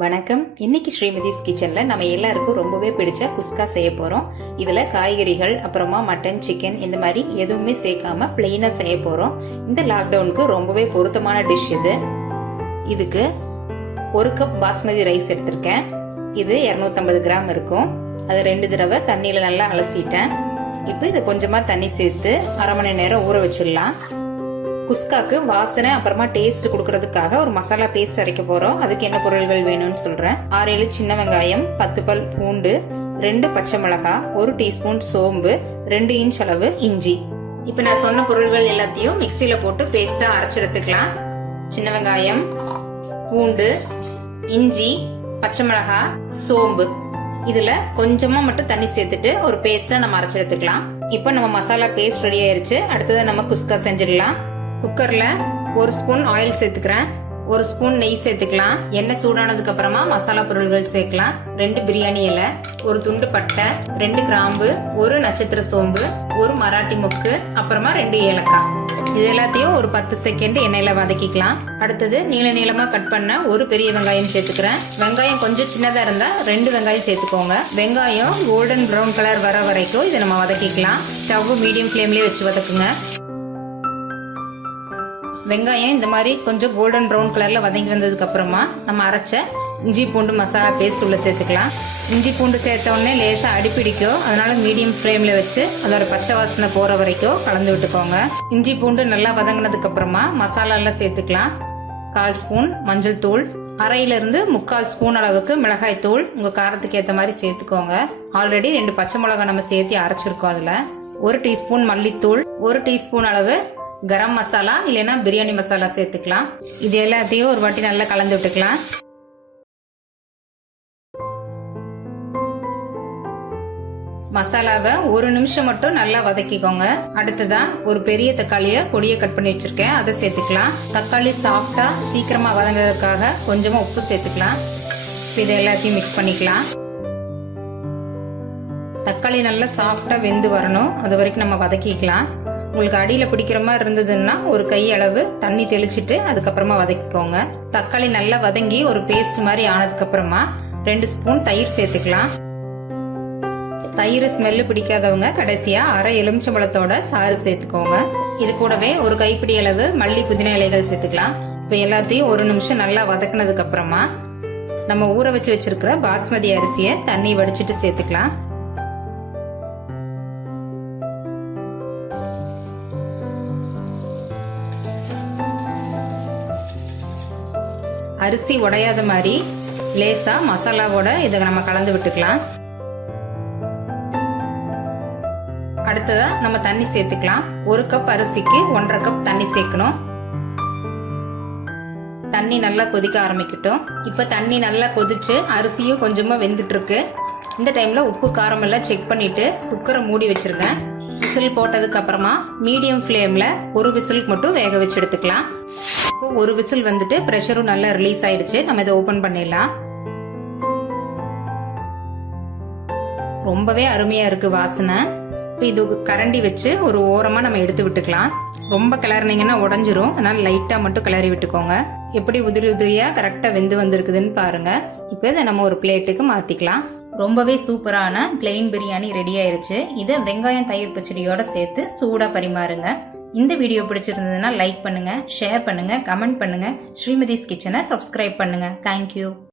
வணக்கம். இன்னைக்கு ஸ்ரீமதிஸ் கிச்சன்ல நம்ம எல்லாருக்கும் ரொம்பவே பிடிச்ச குஸ்கா செய்ய போறோம். இதுல காய்கறிகள் அப்புறமா மட்டன், சிக்கன் இந்த மாதிரி எதுவுமே சேர்க்காம பிளெயினா செய்ய போறோம். இந்த லாக்டவுனுக்கு ரொம்பவே பொருத்தமான டிஷ் இது. இதுக்கு 1 கப் பாஸ்மதி ரைஸ் எடுத்திருக்கேன். இது 250 கிராம் இருக்கும். அதை 2 தடவை தண்ணியில நல்லா அலசிட்டேன். இப்போ இதை கொஞ்சமா தண்ணி சேர்த்து அரை மணி நேரம் ஊற வச்சிடலாம். குஸ்காக்கு வாசனை அப்புறமா டேஸ்ட் கொடுக்கறதுக்காக ஒரு மசாலா பேஸ்ட் அரைக்க போறோம். அதுக்கு என்ன பொருள்கள் வேணும்னு சொல்றேன். 6-7 சின்ன வெங்காயம், 10 பல் பூண்டு, 2 பச்சை மிளகாய், 1 டீஸ்பூன் சோம்பு, 2 இன்ச் அளவு இஞ்சி. இப்ப நான் சொன்ன பொருள்கள் எல்லாத்தையும் மிக்சியில போட்டு பேஸ்டா அரைச்சு எடுத்துக்கலாம். சின்ன வெங்காயம், பூண்டு, இஞ்சி, பச்சை மிளகாய், சோம்பு, இதுல கொஞ்சமா மட்டும் தண்ணி சேர்த்துட்டு ஒரு பேஸ்டா நம்ம அரைச்சு எடுத்துக்கலாம். இப்ப நம்ம மசாலா பேஸ்ட் ரெடி ஆயிருச்சு. அடுத்தது நம்ம குஸ்கா செஞ்சிடலாம். குக்கர்ல 1 ஸ்பூன் ஆயில் சேர்த்துக்கிறேன். 1 ஸ்பூன் நெய் சேர்த்துக்கலாம். எண்ணெய் சூடானதுக்கு அப்புறமா மசாலா பொருள்கள் சேர்க்கலாம். 2 பிரியாணி இலை, 1 துண்டு பட்டை, 2 கிராம்பு, 1 நட்சத்திர சோம்பு, 1 மராட்டி முக்கு, அப்புறமா 2 ஏலக்காய். இது எல்லாத்தையும் ஒரு 10 செகண்ட் எண்ணெயில வதக்கிக்கலாம். அடுத்தது நீளமா கட் பண்ண 1 பெரிய வெங்காயம் சேர்த்துக்கிறேன். வெங்காயம் கொஞ்சம் சின்னதா இருந்தா 2 வெங்காயம் சேர்த்துக்கோங்க. வெங்காயம் கோல்டன் ப்ரௌன் கலர் வர வரைக்கும் இதை நம்ம வதக்கிக்கலாம். ஸ்டவ் மீடியம் ஃப்ளேம்லயே வச்சு வதக்குங்க. வெங்காயம் இந்த மாதிரி கொஞ்சம் கோல்டன் ப்ரௌன் கலர்ல வதங்கி வந்ததுக்கு அப்புறமா நம்ம அரைச்ச இஞ்சி பூண்டு மசாலா பேஸ்ட் உள்ள சேர்த்துக்கலாம். இஞ்சி பூண்டு சேர்த்த உடனே லேசா அடிப்பிடிக்கும். அதனால மீடியம் ஃப்ளேம்ல வச்சு அதோட பச்சை வாசனை போற வரைக்கும் கலந்து விட்டுக்கோங்க. இஞ்சி பூண்டு நல்லா வதங்கினதுக்கு அப்புறமா மசாலா எல்லாம் சேர்த்துக்கலாம். 1/4 ஸ்பூன் மஞ்சள் தூள், 1/2 ஸ்பூன் அளவுக்கு மிளகாய் தூள், உங்க காரத்துக்கு ஏற்ற மாதிரி சேர்த்துக்கோங்க. ஆல்ரெடி 2 பச்சை மிளகாய் நம்ம சேர்த்து அரைச்சிருக்கோம். அதுல 1 டீஸ்பூன் மல்லித்தூள், 1 டீஸ்பூன் அளவு கரம் மசாலா இல்லைன்னா பிரியாணி மசாலா சேர்த்துக்கலாம். இது எல்லாத்தையும் ஒரு வாட்டி நல்லா கலந்து விட்டுக்கலாம். மசாலாவை 1 நிமிஷம் மட்டும் நல்லா வதக்கிக்கோங்க. அடுத்ததான் ஒரு பெரிய தக்காளியை பொடியை கட் பண்ணி வச்சிருக்கேன், அதை சேர்த்துக்கலாம். தக்காளி சாஃப்டா சீக்கிரமா வதங்கிறதுக்காக கொஞ்சமா உப்பு சேர்த்துக்கலாம். இதை எல்லாத்தையும் மிக்ஸ் பண்ணிக்கலாம். தக்காளி நல்லா சாஃப்டா வெந்து வரணும், அது வரைக்கும் நம்ம வதக்கிக்கலாம். உங்களுக்கு அடியில பிடிக்கிற மாதிரி இருந்ததுன்னா ஒரு கை அளவு தண்ணி தெளிச்சிட்டு அதுக்கப்புறமா வதக்கிக்கோங்க. தக்காளி நல்லா வதங்கி ஒரு பேஸ்ட் மாதிரி ஆனதுக்கு அப்புறமா 2 ஸ்பூன் தயிர் சேர்த்துக்கலாம். தயிர் ஸ்மெல்லு பிடிக்காதவங்க கடைசியா அரை எலுமிச்சம்பழத்தோட சாறு சேர்த்துக்கோங்க. இது கூடவே ஒரு கைப்பிடி அளவு மல்லி புதினா இலைகள் சேர்த்துக்கலாம். இப்ப எல்லாத்தையும் 1 நிமிஷம் நல்லா வதக்குனதுக்கு அப்புறமா நம்ம ஊற வச்சு வச்சிருக்கிற பாஸ்மதி அரிசியை தண்ணி வடிச்சிட்டு சேர்த்துக்கலாம். அரிசி உடையாத மாதிரி லேசா மசாலாவோட இதை நம்ம கலந்து விட்டுக்கலாம். அடுத்ததா நம்ம தண்ணி சேர்த்துக்கலாம். 1 கப் அரிசிக்கு 1.5 கப் தண்ணி சேர்க்கணும். தண்ணி நல்லா கொதிக்க ஆரம்பிக்கட்டும். இப்ப தண்ணி நல்லா கொதிச்சு அரிசியும் கொஞ்சமா வெந்துட்டு இருக்கு. இந்த டைம்ல உப்பு காரம் எல்லாம் செக் பண்ணிட்டு குக்கரை மூடி வச்சிருங்க. விசில் போட்டதுக்கு அப்புறமா மீடியம் ஃப்ளேம்ல 1 விசில் மட்டும் வேக வச்சு எடுத்துக்கலாம். 1 விசில் வந்துட்டு பிரஷரும் நல்லா ரிலீஸ் ஆயிடுச்சு. நம்ம இதை ஓபன் பண்ணிடலாம். ரொம்பவே அருமையா இருக்கு வாசனை. இப்போ இது கரண்டி வச்சு ஒரு ஓரமா நம்ம எடுத்து விட்டுக்கலாம். ரொம்ப கிளறினீங்கன்னா உடஞ்சிரும், அதனால லைட்டா மட்டும் கிளறி விட்டுக்கோங்க. எப்படி உதிரி உதிரியா கரெக்டா வெந்து வந்திருக்குதுன்னு பாருங்க. இப்போ இதை நம்ம ஒரு பிளேட்டுக்கு மாத்திக்கலாம். ரொம்பவே சூப்பரான பிளெயின் பிரியாணி ரெடி ஆயிருச்சு. இதை வெங்காயம் தயிர் பச்சடியோட சேர்த்து சூடா பரிமாறுங்க. இந்த வீடியோ பிடிச்சிருந்ததுன்னா லைக் பண்ணுங்க, ஷேர் பண்ணுங்க, கமெண்ட் பண்ணுங்க. ஸ்ரீமதிஸ் கிச்சனை சப்ஸ்கிரைப் பண்ணுங்க. தேங்க்யூ.